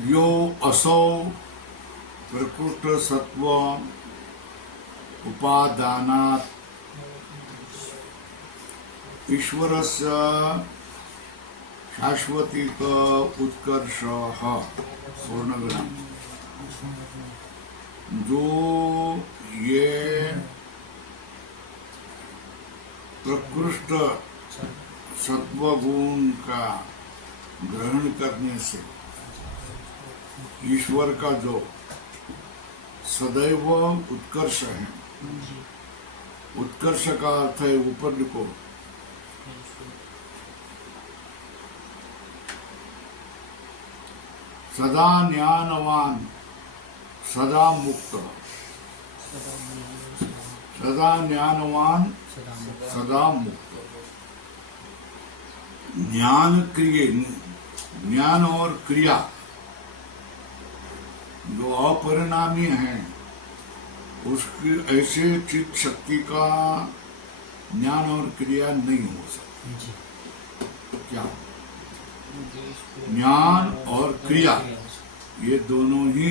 यो असौ प्रकृष्ट सत्व उपादानात् ईश्वरस्य शाश्वतिक उत्कर्षः पूर्णविराम। जो ये प्रकृष्ट सत्वगुण का ग्रहण करने से ईश्वर का जो सदैव उत्कर्ष है, उत्कर्ष का अर्थ है ऊपर लिखो, सदा ज्ञानवान सदा मुक्त, सदा ज्ञानवान सदा मुक्त। ज्ञान और क्रिया जो अपरिणामी है, उसकी ऐसे चित्त शक्ति का ज्ञान और क्रिया नहीं हो सकती। क्या ज्ञान और क्रिया ये दोनों ही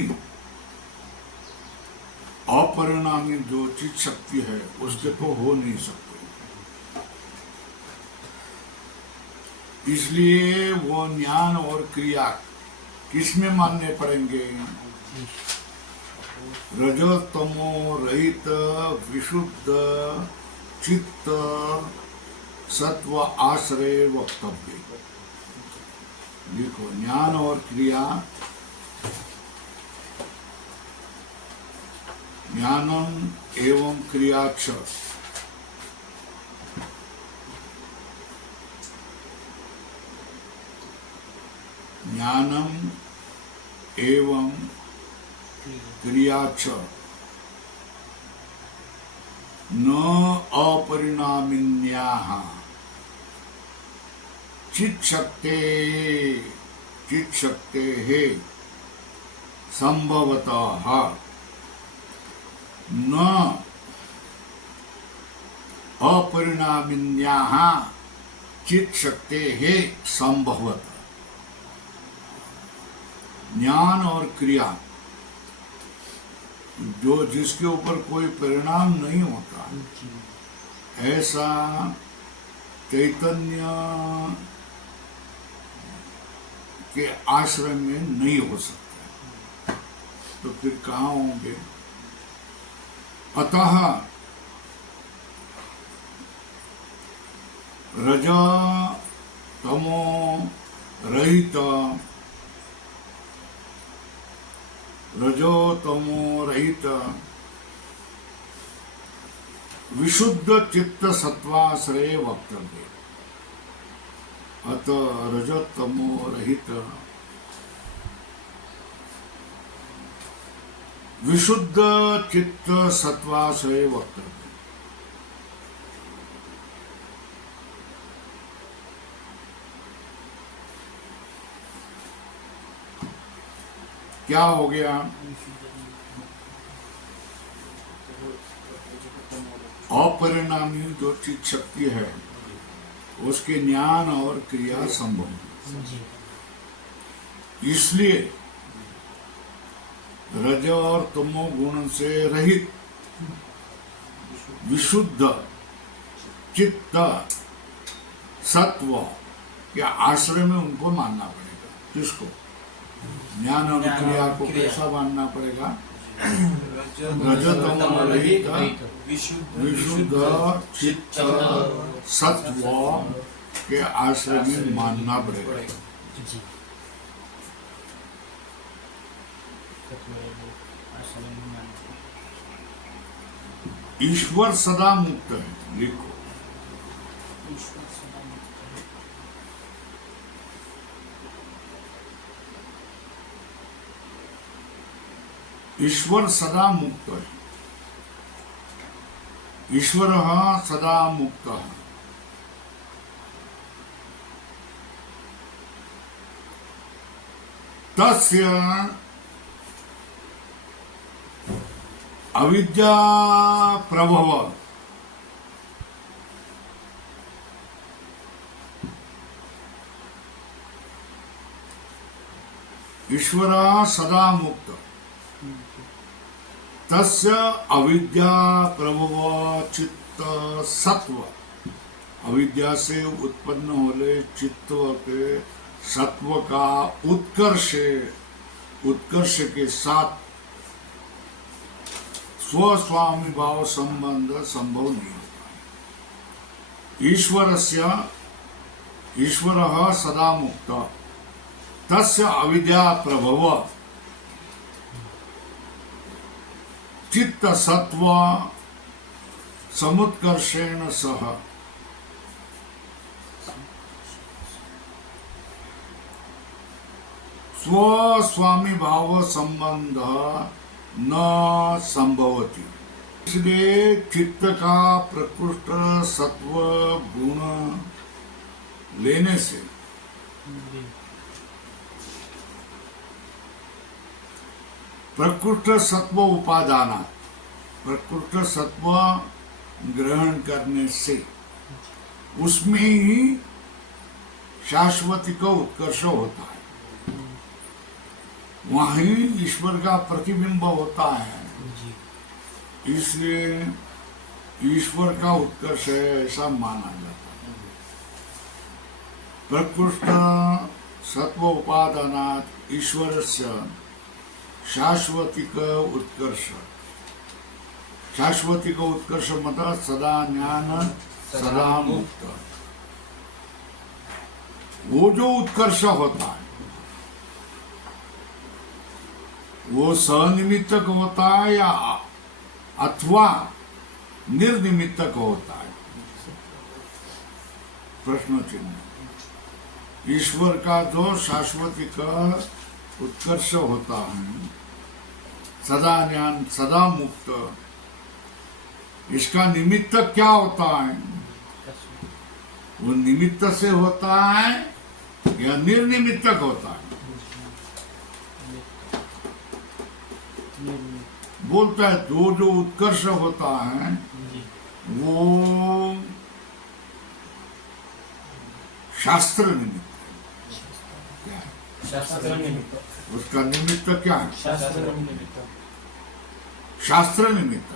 अपरिणामी जो चित्त शक्ति है उसके तो हो नहीं सकते। इसलिए वो ज्ञान और क्रिया किसमें मानने पड़ेंगे? रजो तमो रहित विशुद्ध चित्त सत्व आश्रय वक्तव्य। देखो, ज्ञान और क्रिया, ज्ञानम एवं क्रियाक्ष, ज्ञानम एवं क्रियाक्ष न अपरिणामिन्याः चित्त शक्तेः संभवतः न अपरिणामिन्याः चित्त शक्तेः संभवतः। ज्ञान और क्रिया जो जिसके ऊपर कोई परिणाम नहीं होता, ऐसा चैतन्य के आश्रय में नहीं हो सकता। तो फिर कहाँ होंगे? अतः रज तमो रहित, रजो तमो रहित विशुद्ध चित्त सत्वाश्रय वक्तव्य। अतः रजो तमो रहित विशुद्ध चित्त सत्वाश्रय वक्तव्य। क्या हो गया? अपरिणामी जो चित्त शक्ति है उसके ज्ञान और क्रिया संभव। इसलिए रज और तमो गुण से रहित विशुद्ध चित्त सत्व के आश्रय में उनको मानना पड़ेगा। किसको? ज्ञान और क्रिया को कैसा मानना पड़ेगा? रजतम रहित विशुद्ध चित्त सत्व के आश्रय में मानना पड़ेगा। ईश्वर सदा मुक्त है। लिखो, ईश्वर सदा मुक्त है। ईश्वर सदा मुक्त है। तस्य अविद्या प्रभव ईश्वरः सदा मुक्त तस्य अविद्या प्रभव चित्त सत्व, अविद्या से उत्पन्न होले चित्त के सत्व का उत्कर्ष के साथ स्वस्वामी भाव संबंध संभव नहीं होता। ईश्वरः सदा मुक्त तस्य अविद्या प्रभव चित्त सत्व समुत्कर्षेण सह स्वस्वामी भाव संबंध न संभवती। इसलिए चित्त का प्रकृष्ट सत्व गुण लेने से प्रकृष्ट सत्व उपादान, प्रकृष्ट सत्व ग्रहण करने से उसमें ही शाश्वती का उत्कर्ष होता है, वहीं ईश्वर का प्रतिबिंब होता है। इसलिए ईश्वर का उत्कर्ष है ऐसा माना जाता है। प्रकृष्ट सत्व उपादानात् ईश्वरस्य शाश्वतिक उत्कर्ष, शाश्वतिक उत्कर्ष मतलब सदा ज्ञान सदा मुक्त। वो जो उत्कर्ष होता है वो सनिमित्तक होता है या अथवा निर्निमित्तक होता है, प्रश्न चिन्ह। ईश्वर का जो शाश्वतिक उत्कर्ष होता है, सदा ज्ञान सदा मुक्त, इसका निमित्त क्या होता है? वो निमित्त से होता है या निर्निमित्तक होता है? बोलता है जो जो उत्कर्ष होता है वो शास्त्र निमित्त है। शास्त्र निमित्त, उसका निमित्त क्या है? शास्त्र निमित्त, शास्त्र निमित्त।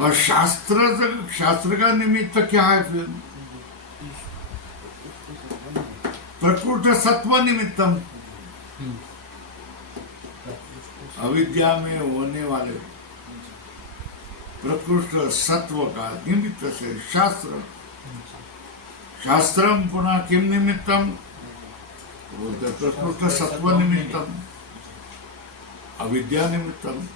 और शास्त्र का निमित्त क्या है फिर? प्रकृष्ट सत्व निमित्तम, अविद्या में होने वाले प्रकृष्ट सत्व का निमित्त से शास्त्र। शास्त्रम पुनः किम निमित्तम? बोलते प्रकृष्ट सत्व निमित्तम, अविद्या निमित्तम।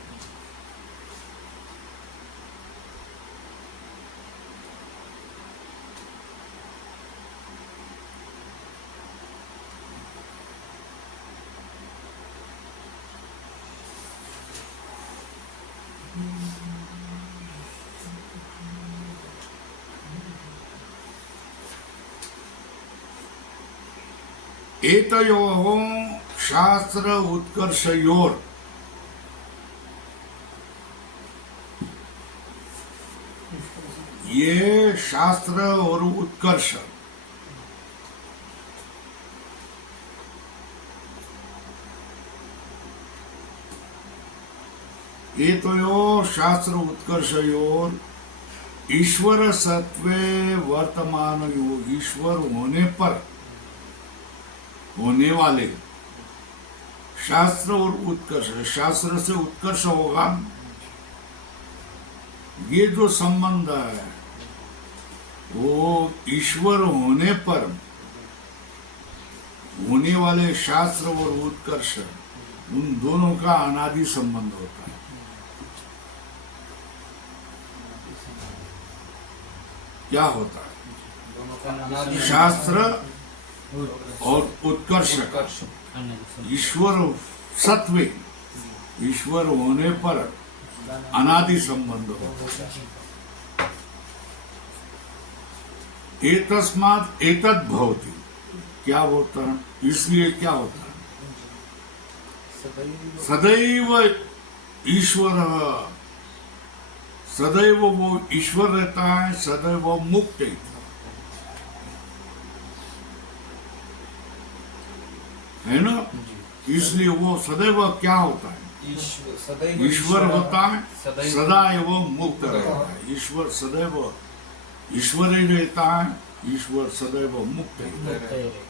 एतयोः शास्त्र उत्कर्षयोर ये शास्त्र और उत्कर्ष एतयोः शास्त्र उत्कर्षयोर ईश्वर सत्वे वर्तमान यो, ईश्वर होने पर होने वाले शास्त्र और उत्कर्ष, शास्त्र से उत्कर्ष होगा, ये जो संबंध है वो ईश्वर होने पर होने वाले शास्त्र और उत्कर्ष, उन दोनों का अनादि संबंध होता है। क्या होता है? शास्त्र और उत्कर्ष, ईश्वर सत्व, ईश्वर होने पर अनादि संबंध होता है। एतस्मात् एतद् भवति, क्या होता है? इसलिए क्या होता है? सदैव ईश्वर, सदैव वो ईश्वर रहता है, सदैव मुक्त है। है ना। इसलिए वो सदैव क्या होता है, ईश्वर होता है, सदैव मुक्त रहता है। ईश्वर सदैव ईश्वर ही रहता है, ईश्वर सदैव मुक्त ही रहता है।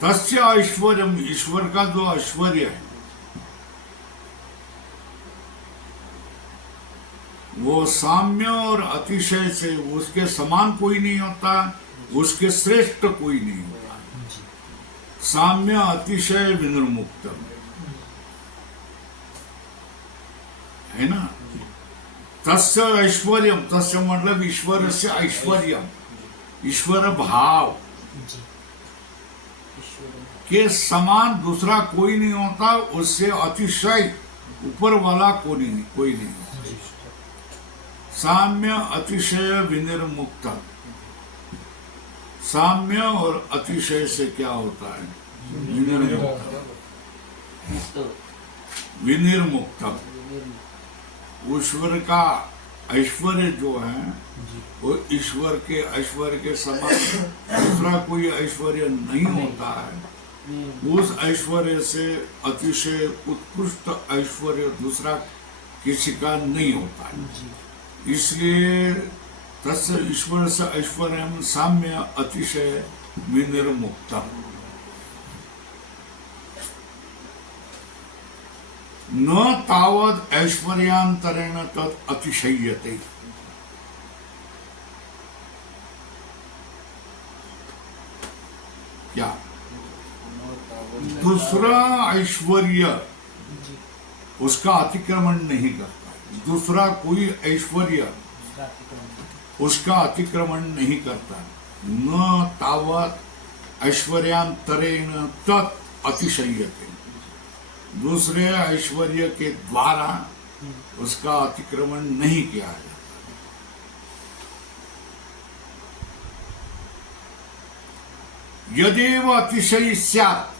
तस्य ऐश्वर्यम, ईश्वर का जो ऐश्वर्य है वो साम्य और अतिशय से, उसके समान कोई नहीं होता, उसके श्रेष्ठ कोई नहीं होता। साम्य अतिशय विनिर्मुक्त है ना। तस्य ऐश्वर्यम, तस्य मतलब ईश्वर से ऐश्वर्यम, ईश्वर भाव के समान दूसरा कोई नहीं होता, उससे अतिशय ऊपर वाला कोई नहीं होता। साम्य अतिशय विनिर्मुक्त, साम्य और अतिशय से क्या होता है, विनिर्मुक्त। ईश्वर का ऐश्वर्य जो है वो ईश्वर के ऐश्वर्य के समान दूसरा कोई ऐश्वर्य नहीं होता है। उस ऐश्वर्य से अतिशय उत्कृष्ट ऐश्वर्य दूसरा किसी का नहीं होता है। इसलिए तस्य ईश्वर से ऐश्वर्य साम्य अतिशय विनिर्मुक्त। न तावद ऐश्वर्यांतरेण तत् अतिशय्यते। क्या दूसरा ऐश्वर्य उसका अतिक्रमण नहीं करता, दूसरा कोई ऐश्वर्य उसका अतिक्रमण नहीं करता। न तावत ऐश्वर्यांतरेण तत् अतिशय्यते, दूसरे ऐश्वर्य के द्वारा उसका अतिक्रमण नहीं किया जाता। यदेव अतिशयी स्यात्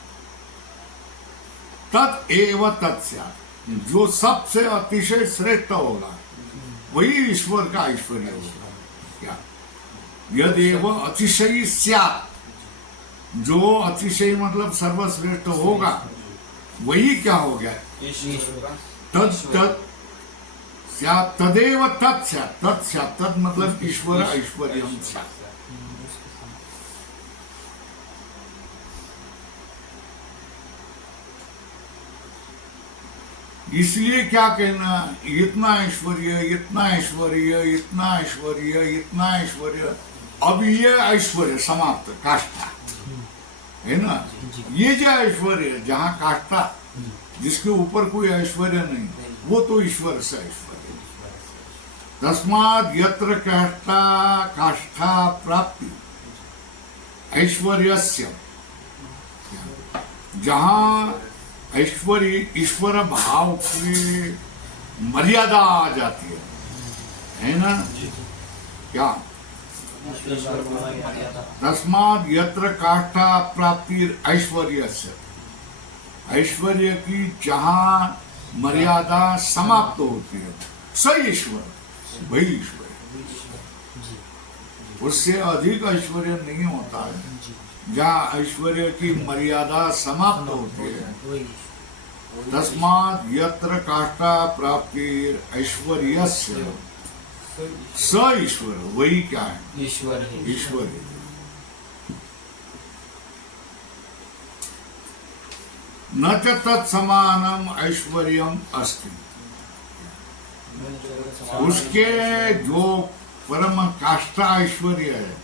तत्एव तत् स्यात्, जो सबसे अतिशय श्रेष्ठ होगा वही ईश्वर का ऐश्वर्य होगा। क्या यदेव अतिशयी स्यात्, जो अतिशय मतलब सर्वश्रेष्ठ होगा वही क्या हो गया, तदेव तत् स्यात्। तत् स्यात्, तत् मतलब ईश्वर ऐश्वर्यम स्यात्। इसलिए क्या कहना, इतना ऐश्वर्य, इतना ऐश्वर्य, इतना ऐश्वर्य, इतना ऐश्वर्य, अब ये ऐश्वर्य समाप्त, काष्ठा है ना। ये जो ऐश्वर्य जहाँ काष्ठा, जिसके ऊपर कोई ऐश्वर्य नहीं, वो तो ईश्वर से ऐश्वर्य। तस्माद् यत्र काष्ठा काष्ठा प्राप्ति ऐश्वर्यस्य, जहाँ ऐश्वर्य ईश्वर भाव की मर्यादा आ जाती है ना। क्या तस्माद् यत्र काष्ठा प्राप्ति ऐश्वर्यस्य, ऐश्वर्य की जहाँ मर्यादा समाप्त होती है, स ईश्वर, वही ईश्वर। उससे अधिक ऐश्वर्य नहीं होता है। जहाँ ऐश्वर्य की मर्यादा समाप्त होती है, तस्माद् यत्र काष्ठा प्राप्ति ऐश्वर्यस्य स ईश्वर, वही क्या है, ईश्वर है। न च तत्समानम ऐश्वर्यम अस्ति, उसके जो परम काष्ठा ऐश्वर्य है,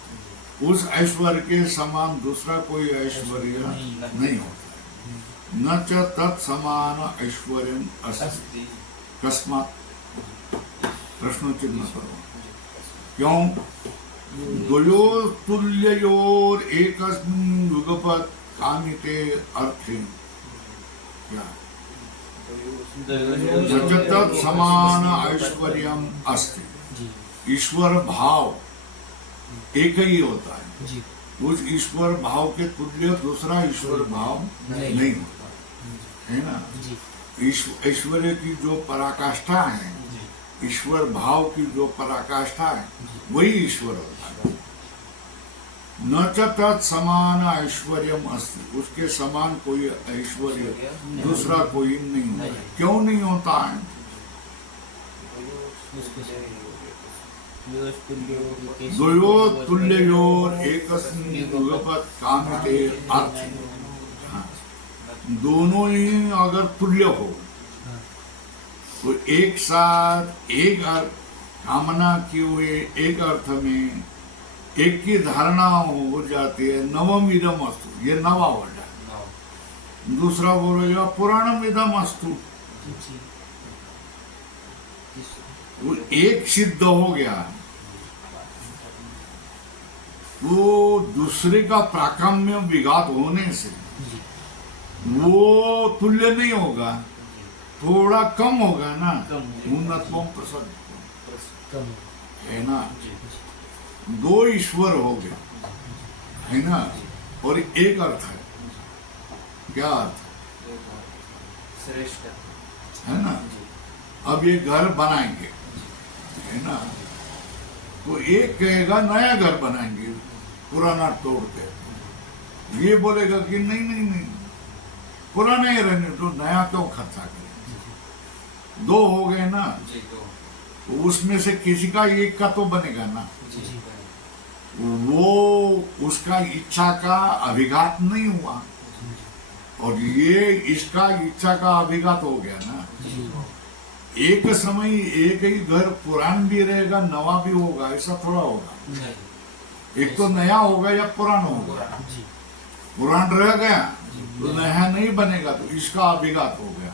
उस ऐश्वर्य के समान दूसरा कोई ऐश्वर्य नहीं होता। न च तत्समान ऐश्वर्यम अस्ति। कस्मात्, प्रश्न चिन्ह करो। क्यों? द्वयोर तुल्ययोर एकस्मिन् युगपत् कामिते अर्थे। क्या तत्समान ऐश्वर्यम अस्ति। ईश्वर भाव एक ही होता है, उस ईश्वर भाव के तुल्य दूसरा ईश्वर भाव नहीं होता है ना। ऐश्वर्य की जो पराकाष्ठा है, ईश्वर भाव की जो पराकाष्ठा है वही ईश्वर होता है। न च तत्समान ऐश्वर्यम अस्ति, उसके समान कोई ऐश्वर्य दूसरा कोई नहीं होता। क्यों नहीं होता है? द्वयो तुल्ययोर एकस्मिन् युगपत् कामिते अर्थ। हाँ, दोनों ही अगर तुल्य हो तो एक साथ एक अर्थ कामना किए हुए एक अर्थ में एक की धारणा हो जाती है। नवम इदम अस्तु, ये नवा हो जाए। दूसरा बोलेगा पुराणम इदम अस्तु, वो एक सिद्ध हो गया। वो दूसरे का प्राकम्य विघात होने से वो तुल्य नहीं होगा, थोड़ा कम होगा ना। उन्नतम प्रसन्न है ना। दो ईश्वर हो गया है ना, और एक अर्थ है। क्या अर्थ श्रेष्ठ है ना? अब ये घर बनाएंगे है ना, तो एक कहेगा नया घर बनाएंगे पुराना तोड़ के। ये बोलेगा कि नहीं नहीं नहीं, पुराना ही रहने तो नया क्यों खर्चा करें। दो हो गए ना, तो उसमें से किसी का एक का तो बनेगा ना। वो उसका इच्छा का अभिघात नहीं हुआ, और ये इसका इच्छा का अभिघात हो गया ना। एक समय एक ही घर पुरान भी रहेगा नवा भी होगा, ऐसा थोड़ा होगा। एक तो नया होगा या पुराना होगा। पुरान रह गया तो नया नहीं बनेगा, तो इसका अभिघात हो गया।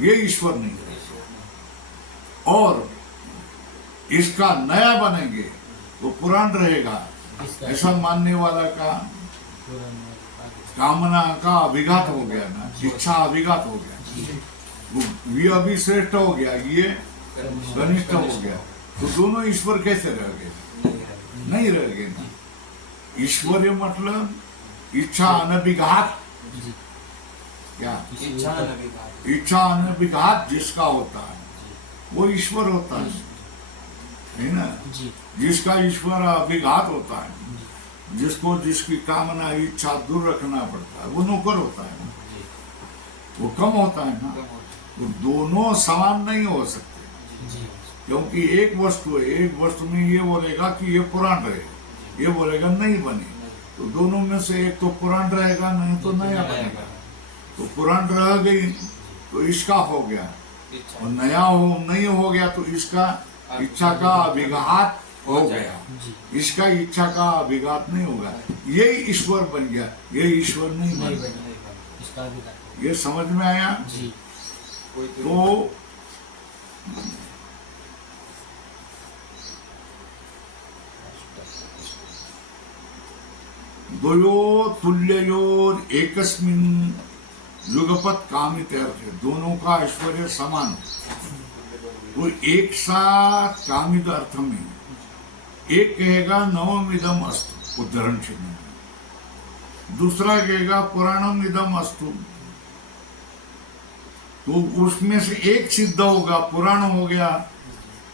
ये ईश्वर नहीं है। और इसका नया बनेंगे तो पुरान रहेगा, ऐसा मानने वाला का कामना का अभिघात हो गया ना, इच्छा अभिघात हो गया। ये अभी श्रेष्ठ हो गया, ये कनिष्ठ हो गया, तो दोनों ईश्वर कैसे रह गए? नहीं रह गए ना। ईश्वर्य मतलब इच्छा अनभिघात। क्या इच्छा अनभिघात जिसका होता है वो ईश्वर होता है ना। जिसका ईश्वर अभिघात होता है, जिसको जिसकी कामना इच्छा दूर रखना पड़ता है, वो नौकर होता है ना, वो कम होता है ना। तो दोनों समान नहीं हो सकते, क्योंकि एक वस्तु है, एक वस्तु में ये बोलेगा कि ये पुरान रहेगा, ये बोलेगा नहीं बने। तो दोनों में से एक तो पुरान रहेगा, नहीं तो नया बनेगा। तो पुरान रह गई तो इसका हो गया, और नया हो नहीं हो गया तो इसका इच्छा का अभिघात हो गया। इसका इच्छा का अभिघात नहीं होगा, ये ईश्वर बन गया, ये ईश्वर नहीं बन गया। ये समझ में आया? तो द्वयो तुल्ययोर एकस्मिन् युगपत् कामित अर्थ। दोनों का ऐश्वर्य समान, वो एक साथ कामित अर्थ में एक कहेगा नवम इदम अस्तु, उदाहरण चिन्ह। दूसरा कहेगा पुराणम इदम अस्तु। तो उसमें से एक सिद्ध होगा, पुराण हो गया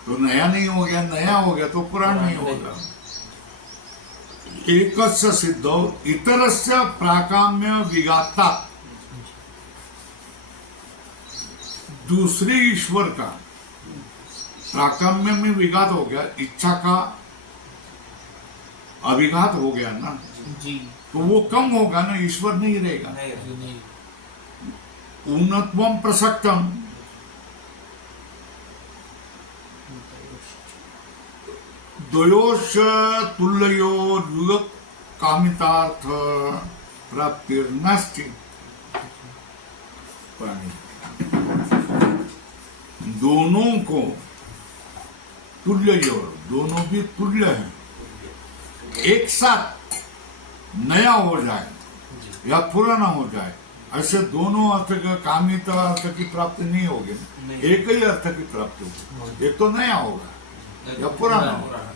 तो नया नहीं हो गया, नया हो गया तो पुराण नहीं होगा। एकस्य सिद्धो इतरस्य प्राकाम्य विघाता। दूसरे ईश्वर का प्राकाम्य में विघात हो गया, इच्छा का अभिघात हो गया ना, तो वो कम होगा ना, ईश्वर नहीं रहेगा। उन्नतम प्रसक्तम, द्वयोश्च तुल्ययोर युग कामितार्थ प्राप्तिर्नास्ति। दोनों को तुल्ययोर, दोनों भी तुल्य हैं, एक साथ नया हो जाए या पुराना हो जाए, ऐसे दोनों अर्थ का कामित अर्थ की प्राप्ति नहीं होगी, एक ही अर्थ की प्राप्ति होगी। एक तो नया होगा या पुराना होगा।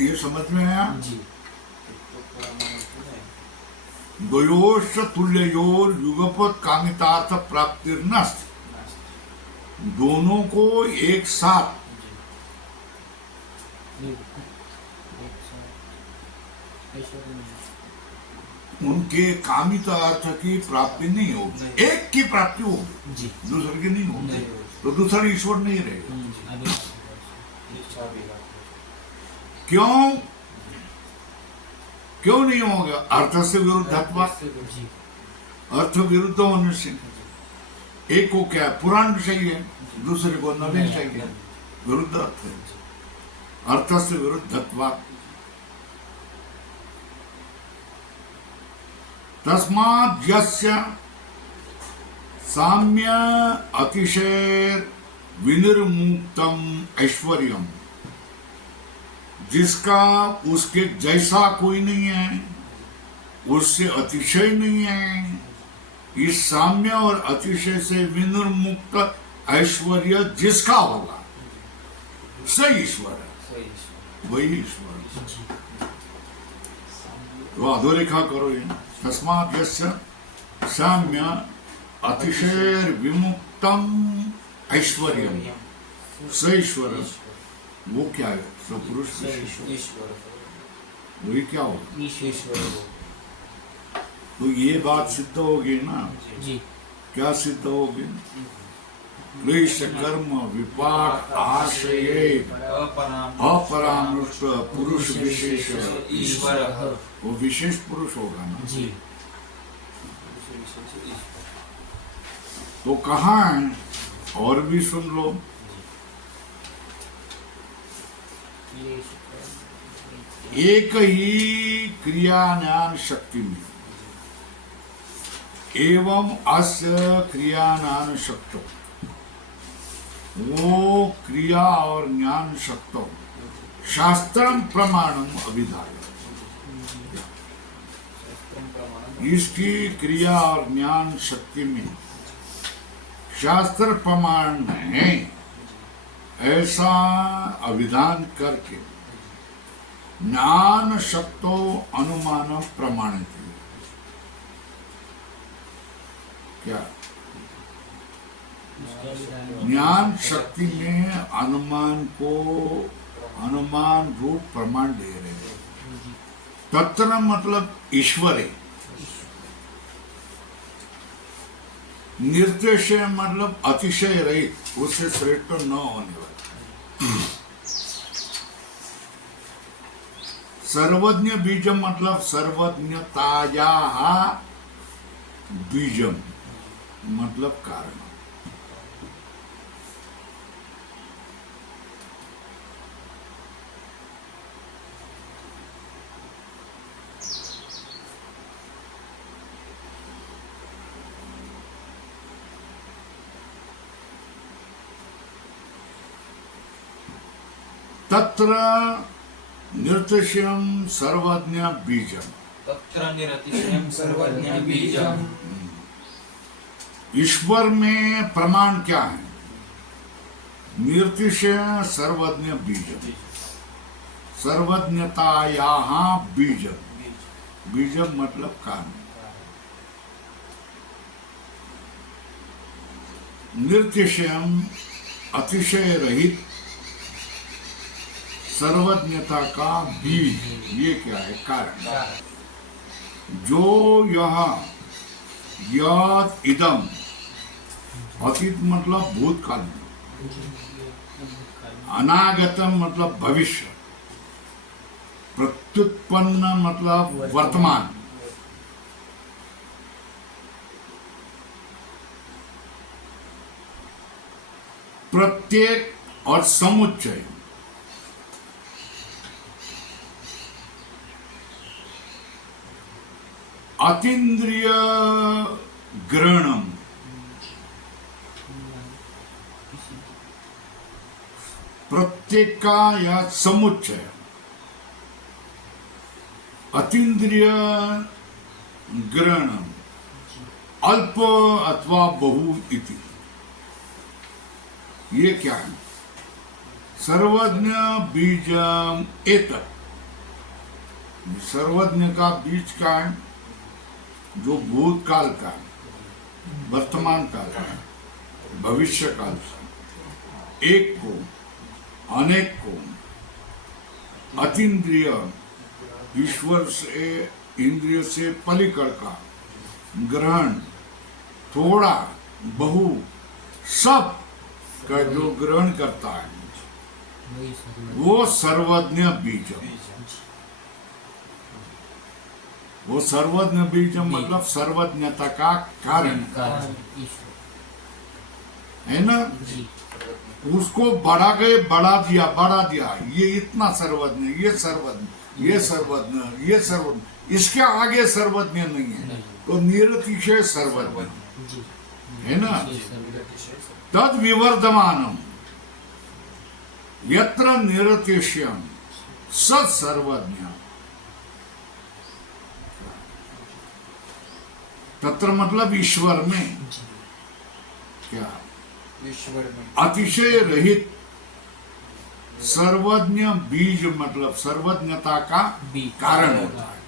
ये समझ में आया? द्वयोश्च तुल्ययोर युगपत कामितार्थ प्राप्तिर्नस्त, दोनों को एक साथ उनके कामित अर्थ की प्राप्ति नहीं होगी, एक की प्राप्ति होगी, दूसरे की नहीं होगी, तो दूसरा ईश्वर नहीं रहेगा। क्यों क्यों नहीं होगा? अर्थ से विरुद्धत्वा, अर्थ विरुद्ध होने से। एक को क्या है, पुराण चाहिए, दूसरे को नवीन चाहिए, विरुद्ध अर्थ है, अर्थ से विरुद्धत्वा। तस्मात् यस्य साम्य अतिशय विनिर्मुक्तम ऐश्वर्यम, जिसका उसके जैसा कोई नहीं है, उससे अतिशय नहीं है, इस साम्य और अतिशय से विनिर्मुक्त ऐश्वर्य जिसका होगा, सही ईश्वर है, वही ईश्वर है। तो अधोरेखा करो ये, तस्मात् यस्य साम्य अतिशय विमुक्तम ऐश्वर्यम, स ईश्वर, वो क्या है? सपुरुष वही क्या होगा? तो ये बात सिद्ध होगी ना जी। क्या सिद्ध होगी? क्लेश कर्म विपाक आश्रये अपरामृष्ट पुरुष विशेष ईश्वर, वो विशेष पुरुष होगा ना जी। तो कहाँ है? और भी सुन लो, एक ही क्रिया ज्ञान शक्ति में एवं अस्य क्रिया ज्ञान शक्तो, वो क्रिया और ज्ञान शक्तो शास्त्रम प्रमाणम अभिधाय, इसकी क्रिया और ज्ञान शक्ति में शास्त्र प्रमाण है, ऐसा अभिधान करके ज्ञान शक्तो अनुमान प्रमाणित। क्या ज्ञान शक्ति में अनुमान को अनुमान रूप प्रमाण दे रहे हैं। तत्र मतलब ईश्वर है, निर्देशय मतलब अतिशय रहित, उससे श्रेष्ठ न होने वाला। सर्वज्ञ बीजम मतलब सर्वज्ञताया बीजम मतलब कारण। तत्र निर्तिशयम सर्वज्ञ बीजम, तत्र निरतिशयम सर्वज्ञ बीजम। ईश्वर में प्रमाण क्या है? निर्तिशय सर्वज्ञ बीजम, सर्वज्ञताया बीजम, बीजम मतलब कारण। निर्तिशयम अतिशय रहित, सर्वज्ञता का बीज, ये क्या है? कारण। जो यहाँ यद इदम, अतीत मतलब भूतकाल में, अनागतम मतलब भविष्य, प्रत्युत्पन्न मतलब वर्तमान, प्रत्येक और समुच्चय, अतीन्द्रिय ग्रहणम, प्रत्येक का या समुच्चय, अतीन्द्रिय ग्रहणम, अल्प अथवा बहु इति। ये क्या है? सर्वज्ञ बीजम एतत्, सर्वज्ञ का बीज क्या है? जो भूतकाल का, वर्तमान काल का, भविष्य काल का, एक को, अनेक को, अतीन्द्रिय, ईश्वर से, इंद्रिय से पलिकड़ का, ग्रहण, थोड़ा, बहु, सब का जो ग्रहण करता है वो सर्वज्ञ बीज। वो सर्वज्ञ बीज मतलब सर्वज्ञता का कारण है ना। उसको बढ़ा दिया, ये इतना सर्वज्ञ, ये सर्वज्ञ, ये सर्वज्ञ, ये सर्वज्ञ, इसके आगे सर्वज्ञ नहीं है, तो निरतिशय सर्वज्ञ है ना। तद विवर्धमानम यत्र निरतिशयम सत् सर्वज्ञ। तत्र मतलब ईश्वर में, क्या ईश्वर में अतिशय रहित सर्वज्ञ बीज मतलब सर्वज्ञता का कारण होता है।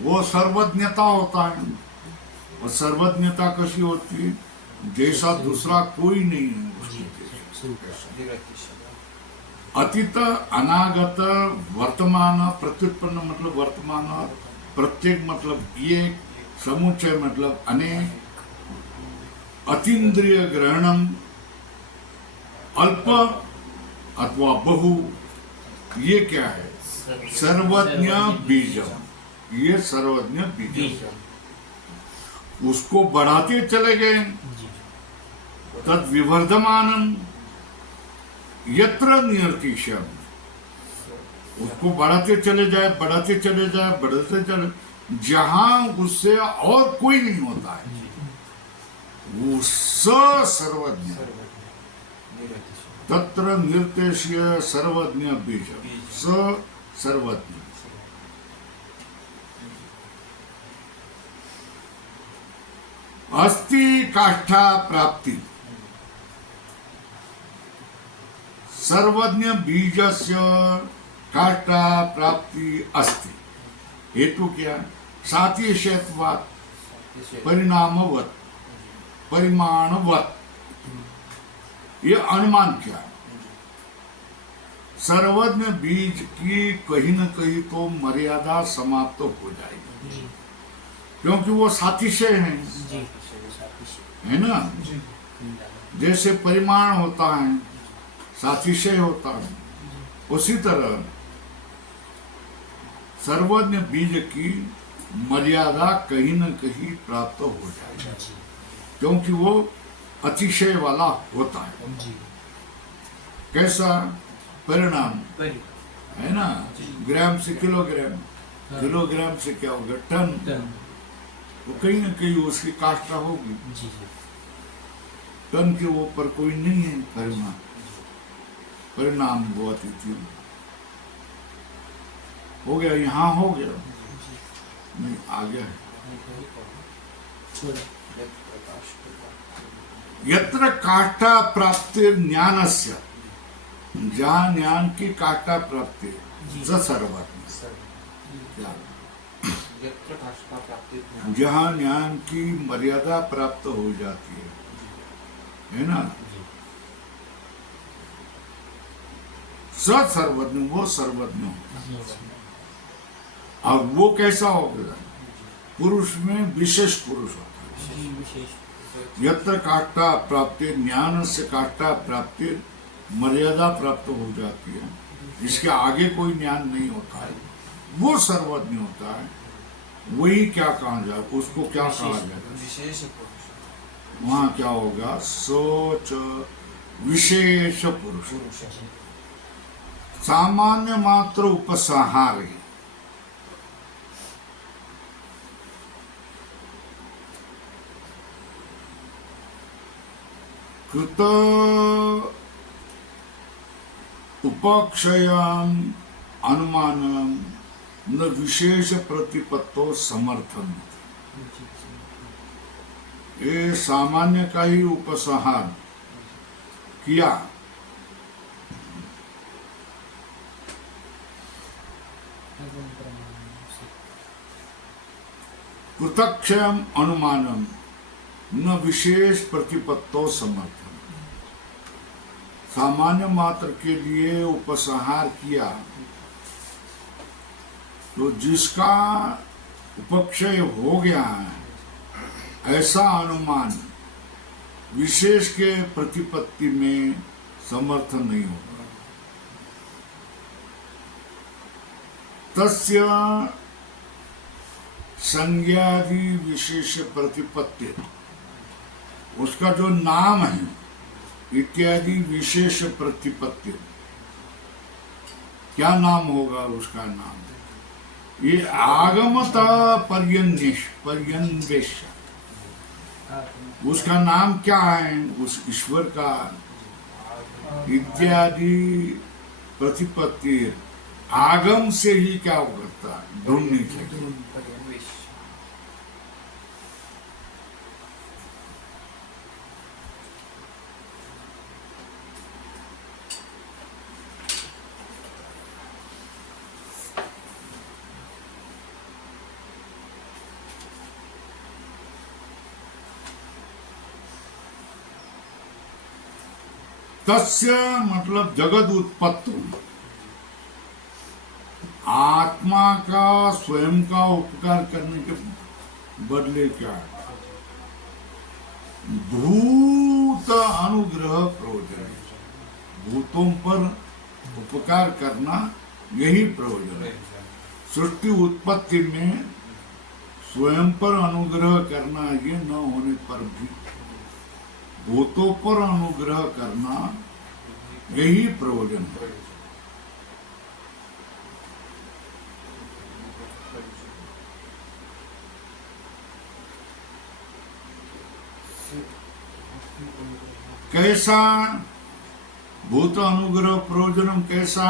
वो सर्वज्ञता होता है। और सर्वज्ञता कैसी होती है? जैसा दूसरा कोई नहीं है उसके जैसा। अतीत, अनागत, वर्तमान, प्रत्युत्पन्न मतलब वर्तमान, प्रत्येक मतलब ये, समुच्चय मतलब अनेक, अतीन्द्रिय ग्रहणम, अल्प अथवा बहु, ये क्या है? सर्वज्ञ बीजम। ये सर्वज्ञ बीज, उसको बढ़ाते चले गए। तद विवर्धमानम यत्र निरतिशयम, उसको बढ़ाते चले जाए, जहां उससे और कोई नहीं होता है, वो सर्वज्ञ। तत्र निर्देश्य सर्वज्ञ बीज, सर्वज्ञ। अस्ति काष्ठा प्राप्ति, सर्वज्ञ बीजस्य काष्ठा प्राप्ति अस्ति। हेतु क्या? सातिशयत्वात्, परिणामवत्, परिमाणवत्। ये अनुमान क्या? सर्वज्ञ बीज की कहीं न कहीं तो मर्यादा समाप्त हो जाएगी, क्योंकि वो सातिशय है ना। जैसे परिमाण होता है, सातिशय होता है, उसी तरह सर्वज्ञ बीज की मर्यादा कहीं न कहीं प्राप्त हो जाएगी, क्योंकि वो अतिशय वाला होता है। कैसा? परिणाम है ना। ग्राम से किलोग्राम, किलोग्राम से क्या होगा? टन। तो कहीं न कहीं उसकी काष्ठा होगी। टन के ऊपर कोई नहीं है परिणाम। परिणाम बहुत ही हो गया, यहाँ हो गया नहीं, आ गया है। यत्र काष्ठा प्राप्ति ज्ञानस्य, जहाँ ज्ञान की काष्ठा प्राप्ति, स सर्वज्ञ। जहाँ ज्ञान की मर्यादा प्राप्त हो जाती है ना, सर्वज्ञ, वो सर्वज्ञ। अब वो कैसा होगा? पुरुष में विशेष पुरुष होता है। यत्र काष्ठा प्राप्ति, ज्ञान से काष्ठा प्राप्ति, मर्यादा प्राप्त हो जाती है, जिसके आगे कोई ज्ञान नहीं होता है, वो सर्वज्ञ होता है। वही क्या कहा जाए, उसको क्या कहा जाएगा? विशेष पुरुष। वहाँ क्या होगा? सोच विशेष पुरुष। सामान्य मात्र उपसंहारी, कृत उपक्षयम अनुमानम न विशेष प्रतिपत्तो समर्थन। ये सामान्य का ही उपसंहार किया, कृतक्षयम अनुमानम न विशेष प्रतिपत्तो समर्थन। सामान्य मात्र के लिए उपसंहार किया तो जिसका उपक्षय हो गया है ऐसा अनुमान विशेष के प्रतिपत्ति में समर्थन नहीं होगा। तस्य संज्ञादि विशेष प्रतिपत्ति, उसका जो नाम है इत्यादि विशेष प्रतिपत्ति, क्या नाम होगा उसका नाम? ये आगमता पर्यन्वेश, उसका नाम क्या है उस ईश्वर का? इत्यादि प्रतिपत्ति आगम से ही क्या करता है? ढूंढनी चाहिए। तस्य मतलब जगत उत्पत्ति, आत्मा का स्वयं का उपकार करने के बदले क्या है? भूत अनुग्रह प्रयोजन, भूतों पर उपकार करना यही प्रयोजन है। सृष्टि उत्पत्ति में स्वयं पर अनुग्रह करना ये न होने पर भी भूतों पर अनुग्रह करना यही प्रयोजन है। कैसा भूत अनुग्रह प्रयोजनम? कैसा?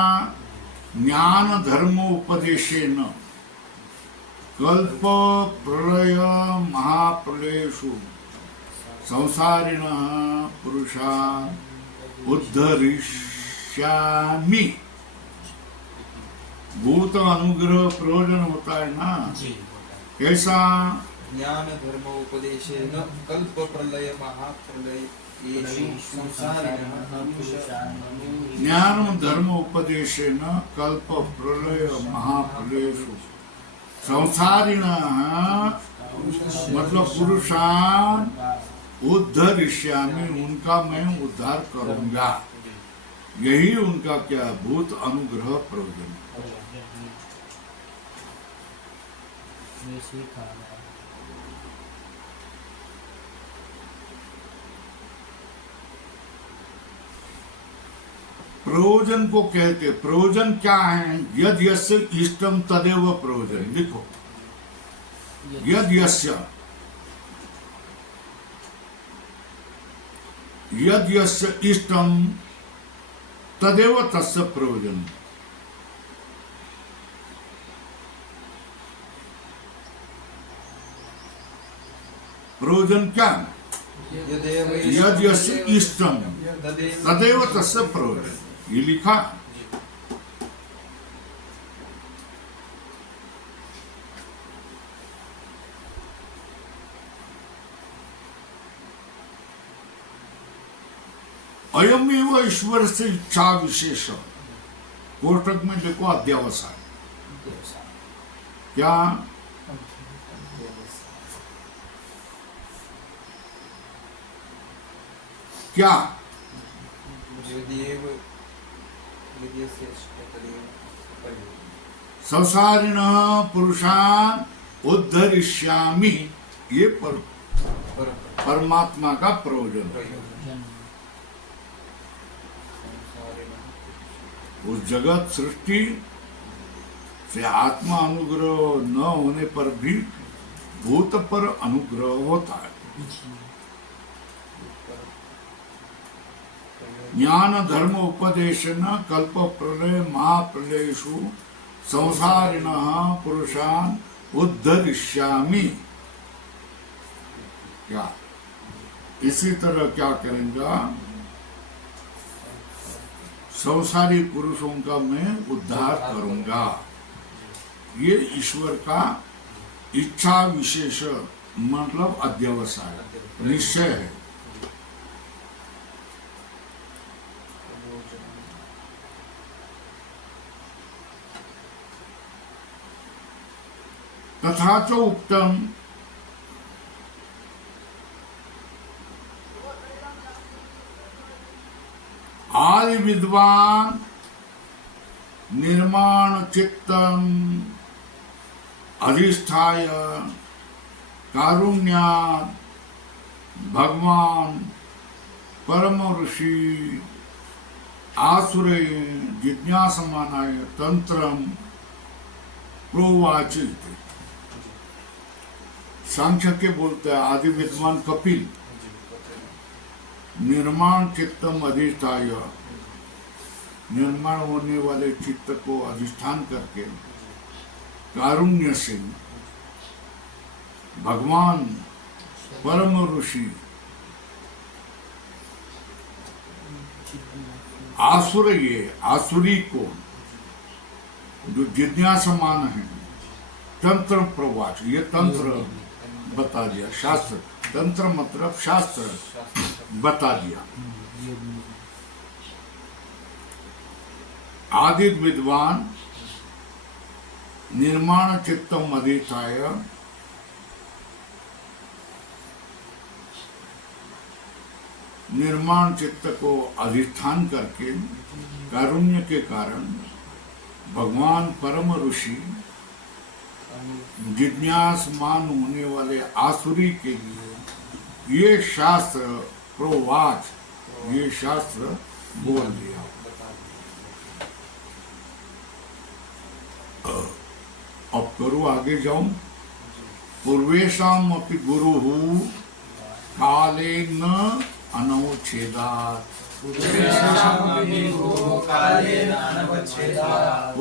ज्ञान धर्म उपदेशेन कल्प प्रलय महाप्रलयेषु संसारिणः पुरुषान् उद्धरिष्यामि। भूत अनुग्रह प्रयोजन होता है ना? कैसा? ज्ञान धर्म उपदेशेन कल्प प्रलय महाप्रलय ज्ञान धर्म उपदेशेन कल्प प्रलय महाप्रलयेषु संसारिणः मतलब पुरुषान् उद्धरिष्यामि, उनका मैं उद्धार करूंगा। यही उनका क्या? भूत अनुग्रह प्रयोजन। प्रयोजन को कहते, प्रयोजन क्या है? यद यस्य इष्टम तदेव प्रयोजन। लिखो, यद यस्य, यद यस्य इष्टम तदेव तस्य प्रयोजन। प्रयोजन क्या? यद यस्य इष्टम तदेव तस्य प्रयोजन, ये लिखा। अयम एवं ईश्वर से इच्छा विशेष, कोष्टक में देखो अध्यावसाय। क्या? क्या? संसारिणः पुरुषान् उद्धरिष्यामि, ये परमात्मा का प्रयोजन है। उस जगत सृष्टि से आत्मा अनुग्रह न होने पर भी भूत पर अनुग्रह होता है। ज्ञान धर्म उपदेशन कल्प प्रलय महाप्रलयेषु संसारिणः पुरुषान् उद्धरिष्यामि। क्या? इसी तरह क्या करेंगे? संसारी पुरुषों का मैं उद्धार करूंगा। ये ईश्वर का इच्छा विशेष मतलब अध्यवसाय, निश्चय है। तथा च उक्तम आदि विद्वान निर्माण चित्तम अधिष्ठाय कारुण्यात् भगवान परम ऋषि आसुरे जिज्ञासमानाय तंत्रम प्रोवाचित। सांख्य के बोलते हैं आदि विद्वान कपिल निर्माण चित्तम अधिष्ठाय, निर्माण होने वाले चित्त को अधिष्ठान करके कारुण्य से भगवान परम ऋषि आसुर, ये आसुरी को जो जिज्ञासमान है तंत्र प्रवाच, ये तंत्र बता दिया, शास्त्र तंत्र मतलब शास्त्र बता दिया। आदि विद्वान निर्माण चित्तम अधिष्ठाय निर्माण चित्त को अधिष्ठान करके कारुण्य के कारण भगवान परम ऋषि जिज्ञासमान होने वाले आसुरी के लिए ये शास्त्र प्रोवाच, ये शास्त्र बोल दिया। अब करो आगे जाऊं। पूर्वेशम अपि गुरु काले न अनवच्छेदात्, पूर्वेशम अपि गुरु कालेन अनवच्छेदात्,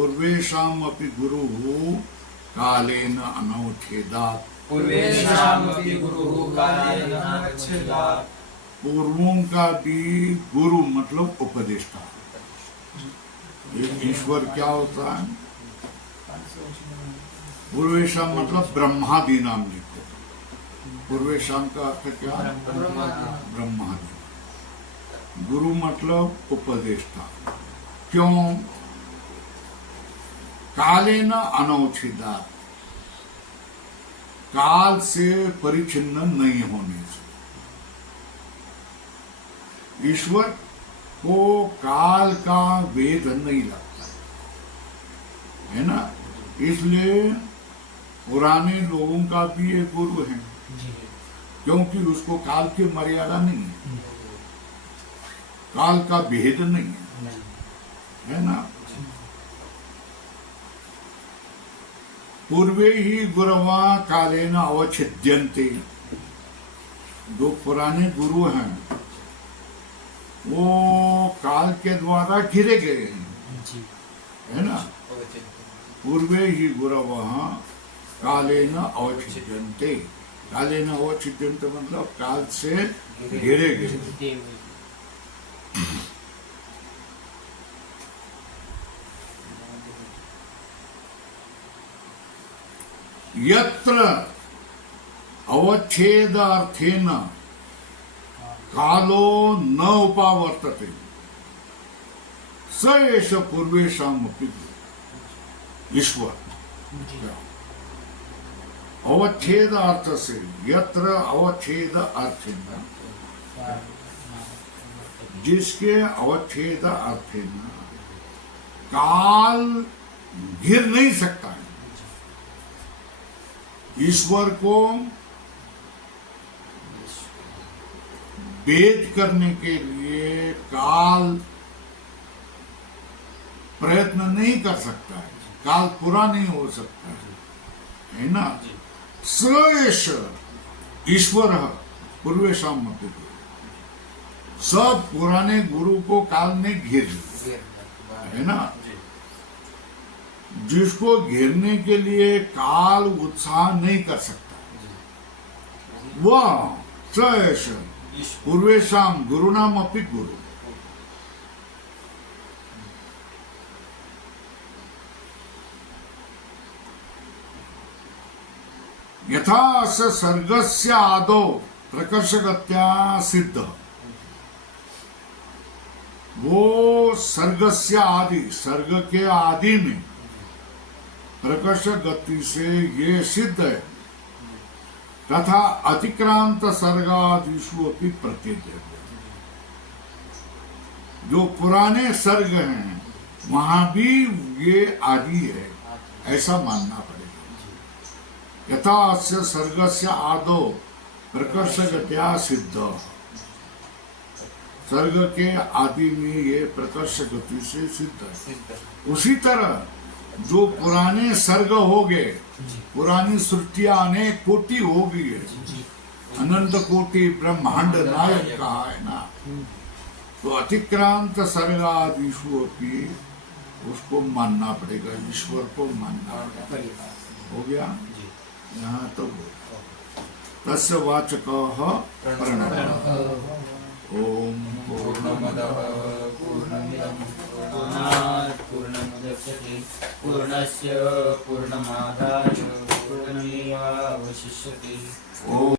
पूर्वों का भी गुरु मतलब उपदेष्टा। ईश्वर क्या होता है? पूर्वेशम मतलब ब्रह्मादि नाम लिखो। पूर्वेशम का अर्थ क्या? ब्रह्मादि। गुरु मतलब उपदेष्टा। क्यों? काले न अनवच्छेदात्, काल से परिचिन्न नहीं होने से। ईश्वर को काल का वेद नहीं लगता है ना, इसलिए पुराने लोगों का भी एक गुरु है, क्योंकि उसको काल की मर्यादा नहीं है, काल का भेद नहीं है ना। पूर्वे ही गुरवा कालेन अवच्छिद्यन्ते, जो पुराने गुरु हैं वो काल के द्वारा घिरे गए हैं, है ना। पूर्वे ही गुरवा कालेन अवच्छिद्यन्ते, कालेन अवच्छिद्यन्ते मतलब काल से घिरे गए। यत्र अवच्छेदार्थेन कालो न उपावर्तते स एष पूर्वेषाम् अपि ईश्वर। अवच्छेद अर्थ से, यत्र अवच्छेद अर्थेन, जिसके अवच्छेद अर्थेन काल घिर नहीं सकता है। ईश्वर को भेद करने के लिए काल प्रयत्न नहीं कर सकता है, काल पूरा नहीं हो सकता है ना। श्रेष ईश्वर पूर्वेशम मध्य, सब पुराने गुरु को काल ने घेर लिया है ना। जिसको घेरने के लिए काल उत्साह नहीं कर सकता, वह श्रेष पूर्वेशम गुरुनाम अपि गुरु। यथा अस्य सर्गस्य आदौ प्रकर्षगत्या सिद्ध, वो सर्गस्य आदि, सर्ग के आदि में प्रकर्ष गति से ये सिद्ध है, तथा अतिक्रांत सर्गादिषु अपि प्रत्येक, जो पुराने सर्ग हैं वहां भी ये आदि है, ऐसा मानना पड़ेगा। यथा अस्य सर्गस्य आदौ प्रकर्षगत्या सिद्ध, सर्ग के आदि में ये प्रकर्ष गति से सिद्ध है। उसी तरह जो पुराने सर्ग हो गए, पुरानी सृष्टियां अनेक कोटि हो गई है, अनंत कोटि ब्रह्मांड नायक कहा है ना, तो अतिक्रांत सर्गादिषु अपि उसको मानना पड़ेगा, ईश्वर को मानना पड़ेगा। हो गया यहाँ तो तस्य वाचकः प्रणवः। ओम पूर्णमदः पूर्णमिदं पूर्णात् पूर्णमुदच्यते पूर्णस्य पूर्णमादाय पूर्णमेवावशिष्यते। ओम